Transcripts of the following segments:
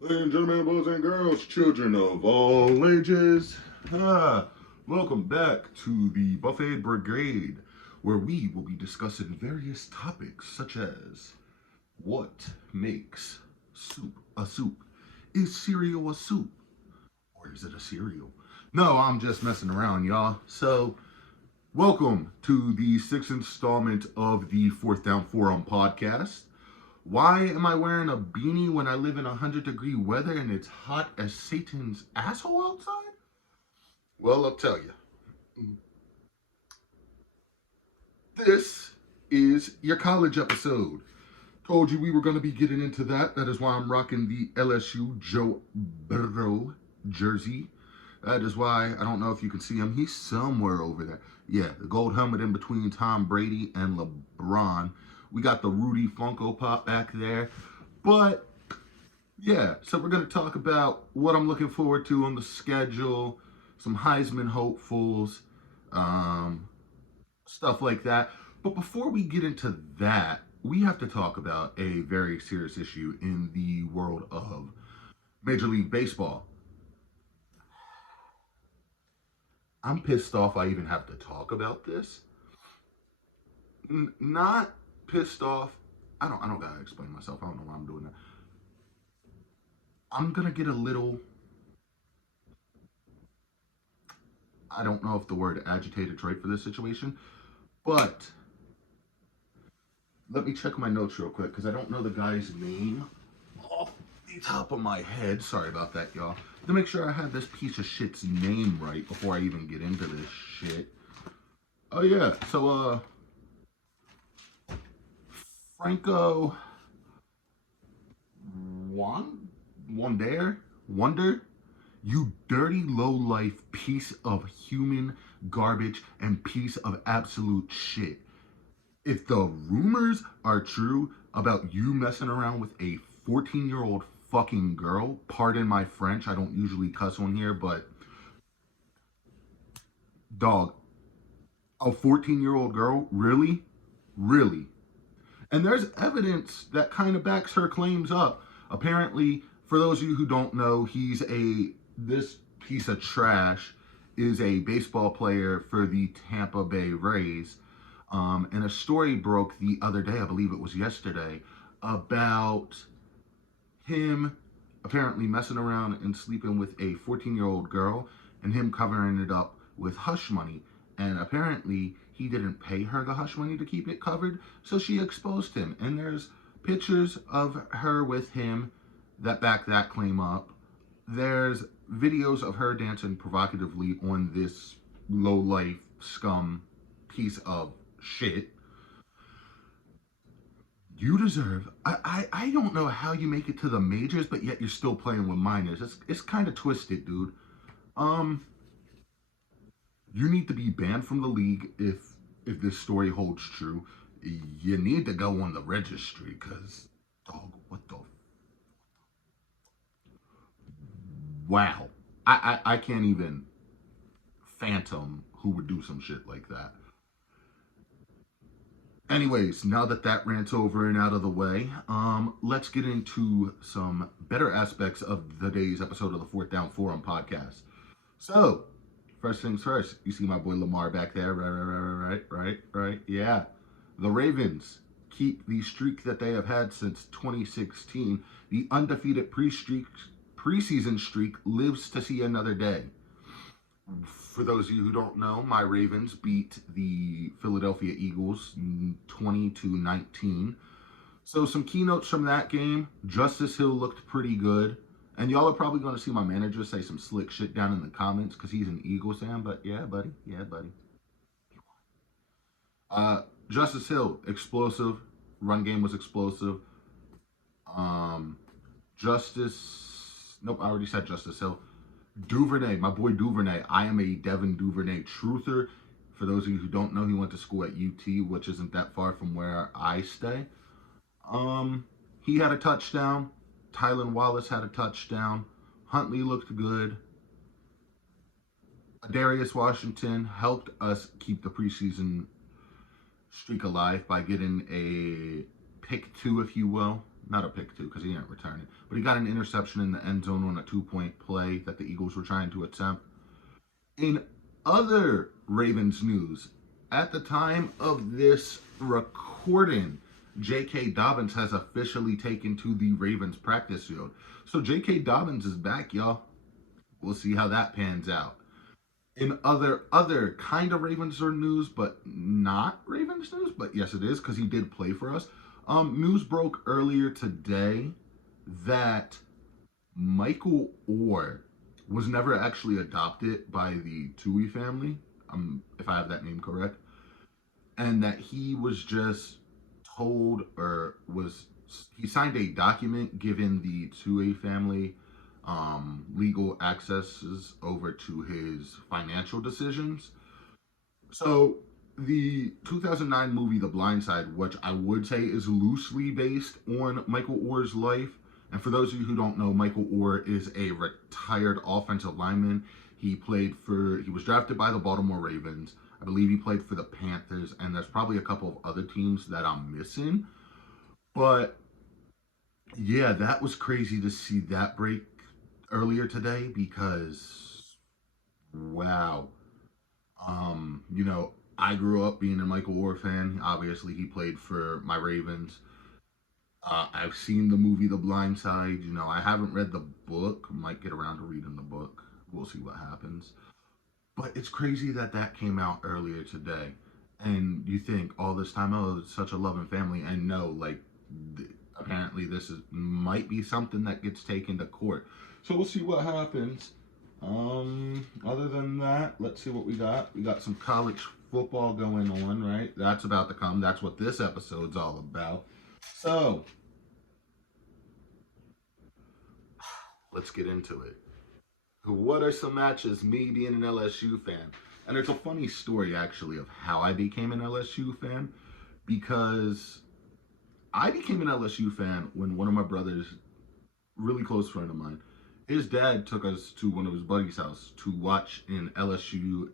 Ladies and gentlemen, boys and girls, children of all ages, welcome back to the Buffet Brigade, where we will be discussing various topics such as what makes soup a soup? Is cereal a soup? Or is it a cereal? No, I'm just messing around, y'all. So, welcome to the sixth installment of the Fourth Down Forum podcast. Why am I wearing a beanie when I live in 100-degree weather and it's hot as Satan's asshole outside? Well, I'll tell you. This is your college episode. Told you we were going to be getting into that. That is why I'm rocking the LSU Joe Burrow jersey. That is why, I don't know if you can see him. He's somewhere over there. Yeah, the gold helmet in between Tom Brady and LeBron. We got the Rudy Funko Pop back there. But yeah, so we're going to talk about what I'm looking forward to on the schedule, some Heisman hopefuls, um, stuff like that. But before we get into that, we have to talk about a very serious issue in the world of Major League Baseball. I'm pissed off I even have to talk about this. Not pissed off. I don't gotta explain myself. I don't know why I'm doing that. I'm gonna get a little, I don't know if the word agitated right for this situation, but let me check my notes real quick because I don't know the guy's name off the top of my head. Sorry about that, y'all. To make sure I have this piece of shit's name right before I even get into this shit. Oh yeah, so Franco Wonder, you dirty low life piece of human garbage and piece of absolute shit. If the rumors are true about you messing around with a 14-year-old fucking girl, pardon my French, I don't usually cuss on here, but dog, a 14-year-old girl, really? Really? And there's evidence that kind of backs her claims up. Apparently, for those of you who don't know, this piece of trash is a baseball player for the Tampa Bay Rays. And a story broke the other day, I believe it was yesterday, about him apparently messing around and sleeping with a 14-year-old girl and him covering it up with hush money. And apparently he didn't pay her the hush money to keep it covered, so she exposed him. And there's pictures of her with him that back that claim up. There's videos of her dancing provocatively on this low life scum piece of shit. You deserve. I don't know how you make it to the majors, but yet you're still playing with minors. It's kind of twisted, dude. Um, you need to be banned from the league if this story holds true. You need to go on the registry, cause dog, what the wow. I can't even phantom who would do some shit like that. Anyways, now that that rant's over and out of the way, let's get into some better aspects of the day's episode of the Fourth Down Forum podcast. So, first things first, you see my boy Lamar back there, right. Yeah, the Ravens keep the streak that they have had since 2016. The undefeated preseason streak lives to see another day. For those of you who don't know, my Ravens beat the Philadelphia Eagles 20-19. So some keynotes from that game. Justice Hill looked pretty good. And y'all are probably going to see my manager say some slick shit down in the comments because he's an Eagles fan. But yeah, buddy. Yeah, buddy. Justice Hill, explosive. Run game was explosive. Um, Justice. Nope, I already said Justice Hill. Duvernay, my boy Duvernay. I am a Devin Duvernay truther. For those of you who don't know, he went to school at UT, which isn't that far from where I stay. He had a touchdown. Tylan Wallace had a touchdown. Huntley looked good. Darius Washington helped us keep the preseason streak alive by getting a pick two, if you will. not a pick two because he didn't return it, but he got an interception in the end zone on a 2-point play that the Eagles were trying to attempt. In other Ravens news, at the time of this recording, J.K. Dobbins has officially taken to the Ravens practice field. So J.K. Dobbins is back, y'all. We'll see how that pans out. In other kind of Ravens news, but not Ravens news, but yes it is, because he did play for us. News broke earlier today that Michael Orr was never actually adopted by the Tui family, if I have that name correct, and that he was just told, he signed a document giving the Tui family legal accesses over to his financial decisions. So the 2009 movie The Blind Side, which I would say is loosely based on Michael Orr's life, and for those of you who don't know, Michael Orr is a retired offensive lineman. He was drafted by the Baltimore Ravens. I believe he played for the Panthers, and there's probably a couple of other teams that I'm missing. But yeah, that was crazy to see that break earlier today because, wow. I grew up being a Michael Orr fan. Obviously, he played for my Ravens. I've seen the movie The Blind Side. I haven't read the book. Might get around to reading the book. We'll see what happens. But it's crazy that came out earlier today. And you think all this time, oh, it's such a loving family. And no, apparently this might be something that gets taken to court. So we'll see what happens. Other than that, let's see what we got. We got some college football going on, right? That's about to come. That's what this episode's all about. So, let's get into it. What are some matches, me being an LSU fan? And there's a funny story, actually, of how I became an LSU fan. Because I became an LSU fan when one of my brothers, really close friend of mine, his dad took us to one of his buddies' house to watch an LSU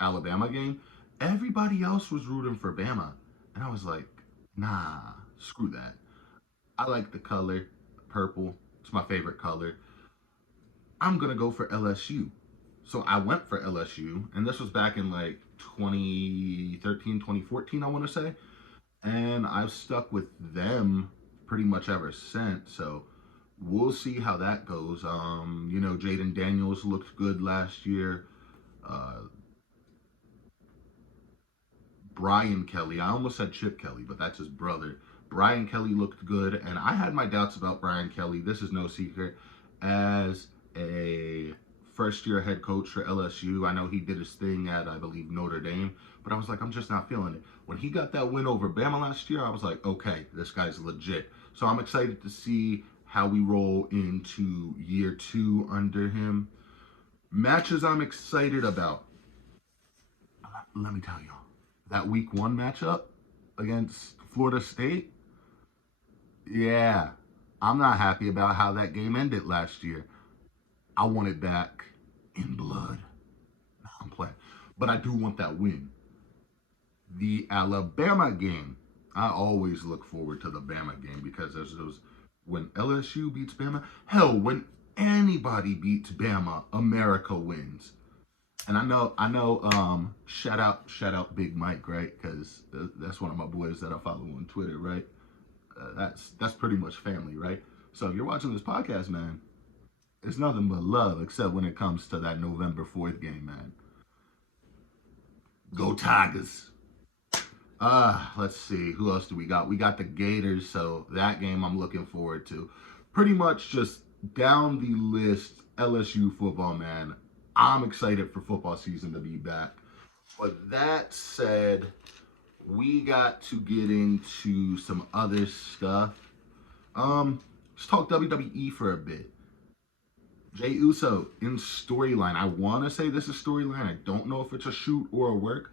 Alabama game. Everybody else was rooting for Bama. And I was like, nah, screw that. I like the color, purple. It's my favorite color. I'm going to go for LSU. So I went for LSU. And this was back in 2013, 2014, I want to say. And I've stuck with them pretty much ever since. So we'll see how that goes. Jaden Daniels looked good last year. Brian Kelly, I almost said Chip Kelly, but that's his brother. Brian Kelly looked good, and I had my doubts about Brian Kelly. This is no secret. As a first-year head coach for LSU, I know he did his thing at, I believe, Notre Dame, but I was like, I'm just not feeling it. When he got that win over Bama last year, I was like, okay, this guy's legit. So I'm excited to see how we roll into year 2 under him. Matches I'm excited about. Let me tell y'all. That week 1 matchup against Florida State, yeah, I'm not happy about how that game ended last year. I want it back in blood. No, I'm playing. But I do want that win. The Alabama game, I always look forward to the Bama game because there's those, when LSU beats Bama, hell, when anybody beats Bama, America wins. And I know, shout out Big Mike, right? Because that's one of my boys that I follow on Twitter, right? That's pretty much family, right? So if you're watching this podcast, man, it's nothing but love, except when it comes to that November 4th game, man. Go Tigers. Let's see, who else do we got? We got the Gators, so that game I'm looking forward to. Pretty much just down the list, LSU football, man. I'm excited for football season to be back. But that said, we got to get into some other stuff. Let's talk WWE for a bit. Jey Uso in storyline. I want to say this is storyline. I don't know if it's a shoot or a work.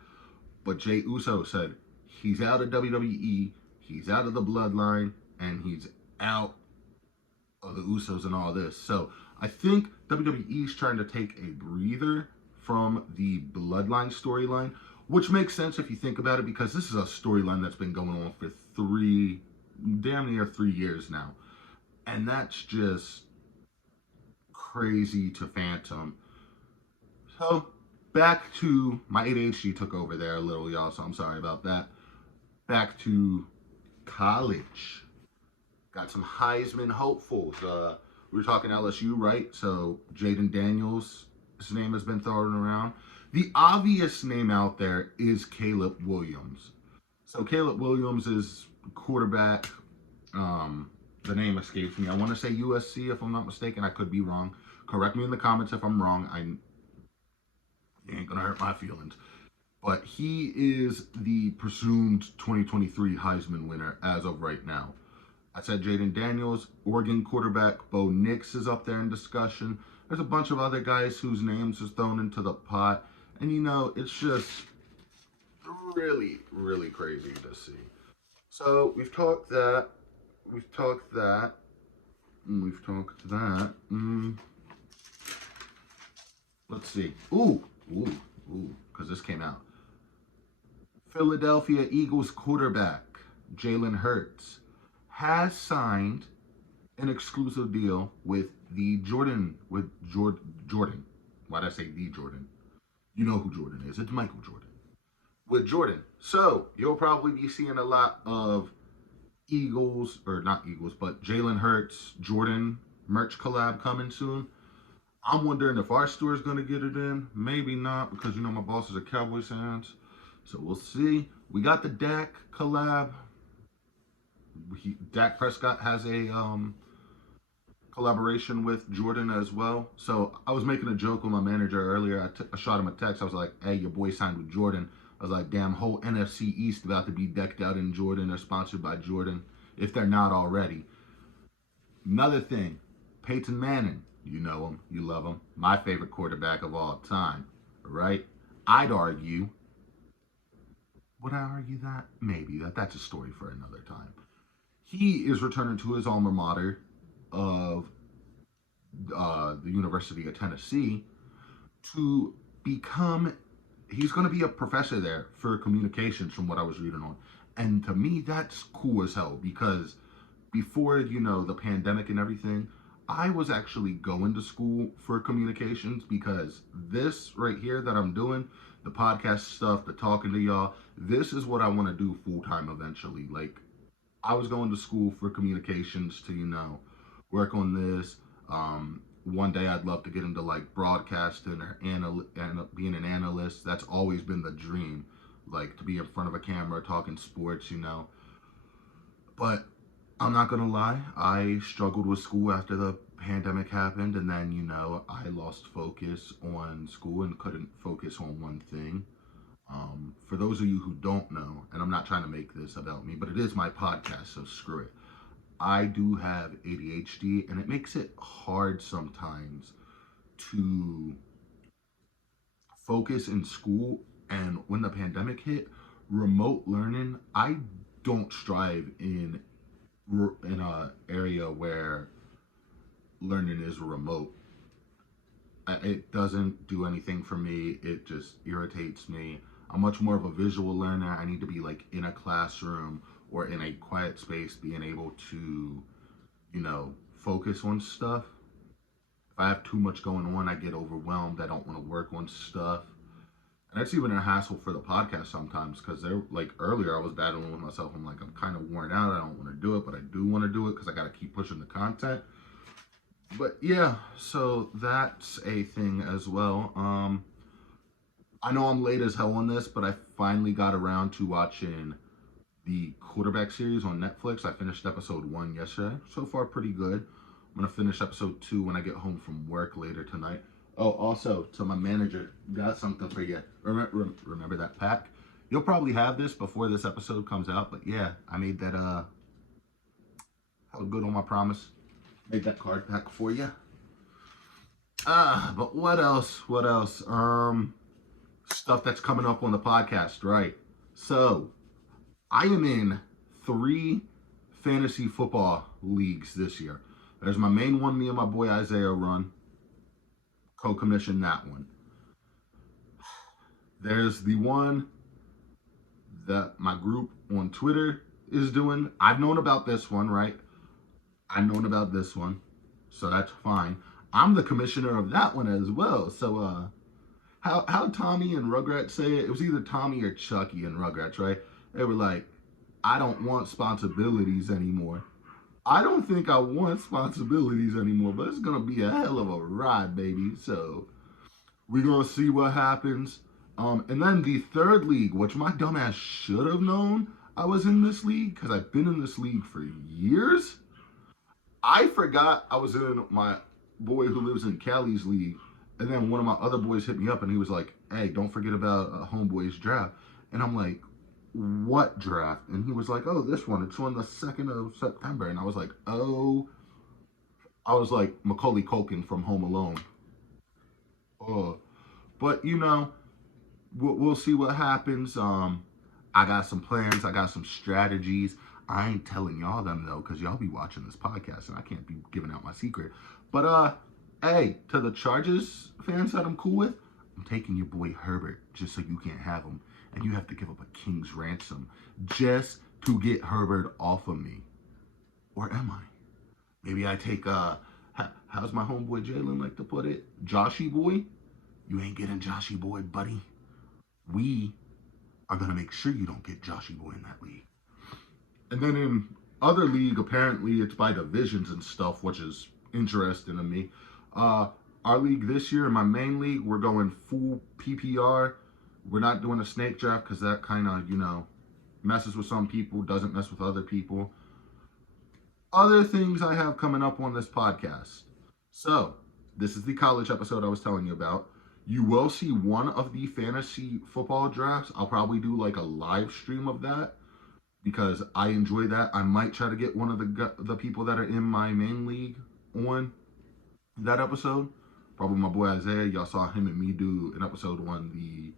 But Jey Uso said he's out of WWE, he's out of the bloodline, and he's out of the Usos and all this. So I think WWE is trying to take a breather from the bloodline storyline, which makes sense if you think about it, because this is a storyline that's been going on for damn near 3 years now. And that's just crazy to phantom. So back to my ADHD took over there a little, y'all, so I'm sorry about that. Back to college. Got some Heisman hopefuls. We were talking LSU, right? So Jaden Daniels, his name has been thrown around. The obvious name out there is Caleb Williams. So Caleb Williams is quarterback. The name escapes me. I want to say USC if I'm not mistaken. I could be wrong. Correct me in the comments if I'm wrong. I ain't gonna hurt my feelings. But he is the presumed 2023 Heisman winner as of right now. I said Jaden Daniels, Oregon quarterback Bo Nix is up there in discussion. There's a bunch of other guys whose names is thrown into the pot. And you know, it's just really, really crazy to see. So we've talked that. We've talked that. We've talked that. Let's see. Ooh, because this came out. Philadelphia Eagles quarterback Jalen Hurts has signed an exclusive deal with Jordan. Why did I say the Jordan? You know who Jordan is. It's Michael Jordan. With Jordan. So you'll probably be seeing a lot of Eagles, or not Eagles, but Jalen Hurts, Jordan merch collab coming soon. I'm wondering if our store is going to get it in. Maybe not, because you know my boss is a Cowboys fan. So we'll see. We got the Dak collab. Dak Prescott has a collaboration with Jordan as well. So I was making a joke with my manager earlier. I shot him a text. I was like, hey, your boy signed with Jordan. I was like, damn, whole NFC East about to be decked out in Jordan or sponsored by Jordan, if they're not already. Another thing, Peyton Manning. You know him. You love him. My favorite quarterback of all time, right? I'd argue. Would I argue that? Maybe. That's a story for another time. He is returning to his alma mater of the University of Tennessee to become, he's going to be a professor there for communications from what I was reading on. And to me, that's cool as hell because before, you know, the pandemic and everything, I was actually going to school for communications because this right here that I'm doing, the podcast stuff, the talking to y'all, this is what I want to do full time eventually. Like, I was going to school for communications to, you know, work on this. One day I'd love to get into like broadcasting or being an analyst. That's always been the dream, like to be in front of a camera talking sports, you know. But I'm not gonna lie, I struggled with school after the pandemic happened, and then, you know, I lost focus on school and couldn't focus on one thing. For those of you who don't know, and I'm not trying to make this about me, but it is my podcast, so screw it. I do have ADHD, and it makes it hard sometimes to focus in school. And when the pandemic hit, remote learning, I don't strive in a area where learning is remote. It doesn't do anything for me. It just irritates me. I'm much more of a visual learner. I need to be like in a classroom or in a quiet space, being able to, you know, focus on stuff. If I have too much going on, I get overwhelmed. I don't want to work on stuff. And that's even a hassle for the podcast sometimes because they're like earlier I was battling with myself. I'm like, I'm kind of worn out. I don't want to do it, but I do want to do it because I got to keep pushing the content. But yeah, so that's a thing as well. I know I'm late as hell on this, but I finally got around to watching the quarterback series on Netflix. I finished episode 1 yesterday. So far, pretty good. I'm going to finish episode 2 when I get home from work later tonight. Oh, also, to my manager, got something for you. Remember that pack? You'll probably have this before this episode comes out, but yeah, I made that, I was good on my promise. Made that card pack for you. But what else? Stuff that's coming up on the podcast, right? So, I am in 3 fantasy football leagues this year. There's my main one, me and my boy Isaiah run. Co-commission that one. There's the one that my group on Twitter is doing. I've known about this one, right? I've known about this one, so that's fine. I'm the commissioner of that one as well. So how Tommy and Rugrats say it? It was either Tommy or Chucky and Rugrats, right? They were like, I don't want responsibilities anymore. I don't think I want responsibilities anymore, but it's gonna be a hell of a ride, baby. So we're gonna see what happens. And then the third league, which my dumbass should have known I was in this league because I've been in this league for years. I forgot I was in my boy who lives in Cali's league, and then one of my other boys hit me up and he was like, "Hey, don't forget about homeboy's draft." And I'm like, "What draft?" And he was like, "Oh, this one. It's on the 2nd of September." And I was like, "Oh," I was like Macaulay Culkin from Home Alone. Oh, but we'll see what happens. I got some plans. I got some strategies. I ain't telling y'all them though, cause y'all be watching this podcast and I can't be giving out my secret. But hey, to the Chargers fans that I'm cool with, I'm taking your boy Herbert just so you can't have him, and you have to give up a king's ransom just to get Herbert off of me. Or am I? Maybe I take how's my homeboy Jalen like to put it? Joshy boy? You ain't getting Joshy boy, buddy. We are gonna make sure you don't get Joshy boy in that league. And then in other league, apparently it's by divisions and stuff, which is interesting to me. Uh, our league this year, in my main league, we're going full PPR. We're not doing a snake draft because that kind of, messes with some people, doesn't mess with other people. Other things I have coming up on this podcast. So, this is the college episode I was telling you about. You will see one of the fantasy football drafts. I'll probably do like a live stream of that because I enjoy that. I might try to get one of the people that are in my main league on that episode. Probably my boy Isaiah. Y'all saw him and me do an episode on the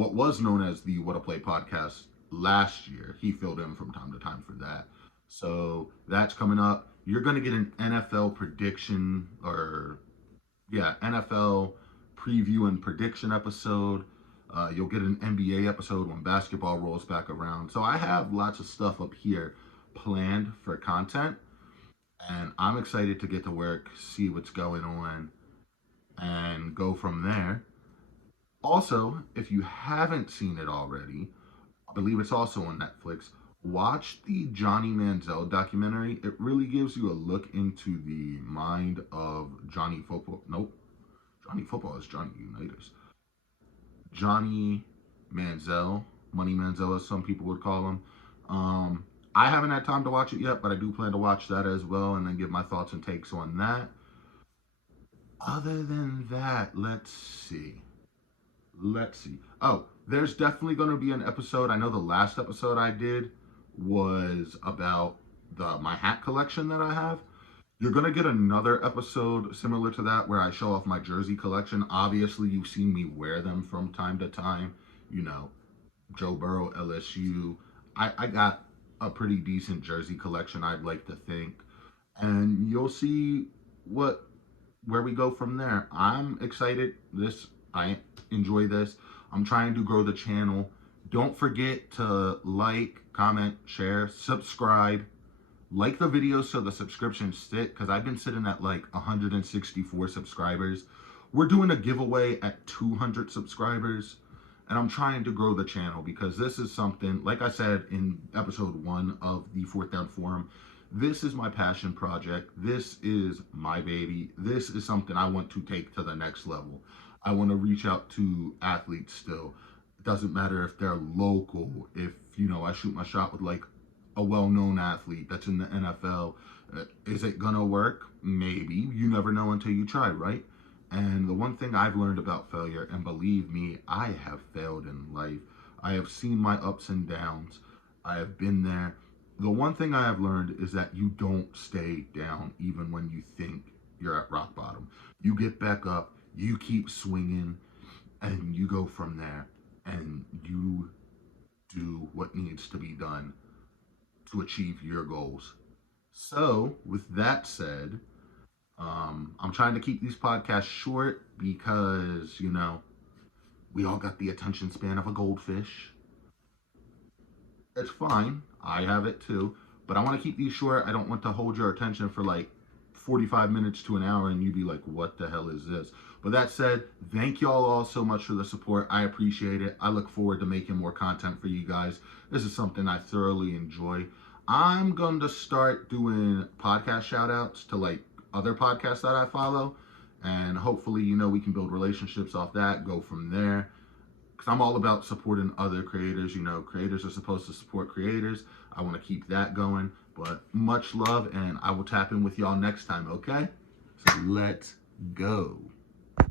what was known as the What a Play podcast last year. He filled in from time to time for that. So that's coming up. You're gonna get an NFL prediction or NFL preview and prediction episode. You'll get an NBA episode when basketball rolls back around. So I have lots of stuff up here planned for content, and I'm excited to get to work, see what's going on, and go from there. Also, if you haven't seen it already, I believe it's also on Netflix. Watch the Johnny Manziel documentary. It really gives you a look into the mind of Johnny Football. Nope, Johnny Football is Johnny Unitas. Johnny Manziel, Money Manziel, as some people would call him. I haven't had time to watch it yet, but I do plan to watch that as well and then give my thoughts and takes on that. Other than that, let's see. Let's see. Oh, there's definitely going to be an episode. I know the last episode I did was about my hat collection that I have. You're going to get another episode similar to that where I show off my jersey collection. Obviously, you've seen me wear them from time to time. You know, Joe Burrow, LSU. I got a pretty decent jersey collection, I'd like to think. And you'll see what where we go from there. I'm excited. I enjoy this. I'm trying to grow the channel. Don't forget to like, comment, share, subscribe. Like the video so the subscriptions stick because I've been sitting at like 164 subscribers. We're doing a giveaway at 200 subscribers, and I'm trying to grow the channel because this is something, like I said in episode 1 of the Fourth Down Forum, this is my passion project. This is my baby. This is something I want to take to the next level. I want to reach out to athletes still. It doesn't matter if they're local, if, I shoot my shot with like a well-known athlete that's in the NFL. Is it gonna work? Maybe. You never know until you try, right? And the one thing I've learned about failure, and believe me, I have failed in life. I have seen my ups and downs. I have been there. The one thing I have learned is that you don't stay down even when you think you're at rock bottom. You get back up, you keep swinging, and you go from there. And you do what needs to be done to achieve your goals. So, with that said, I'm trying to keep these podcasts short because, we all got the attention span of a goldfish. It's fine. I have it too. But I want to keep these short. I don't want to hold your attention for like 45 minutes to an hour and you be like, what the hell is this? But that said, thank y'all all so much for the support. I appreciate it. I look forward to making more content for you guys. This is something I thoroughly enjoy. I'm going to start doing podcast shout outs to like other podcasts that I follow. And hopefully, we can build relationships off that, go from there. Because I'm all about supporting other creators. Creators are supposed to support creators. I want to keep that going. But much love, and I will tap in with y'all next time, okay? So let's go.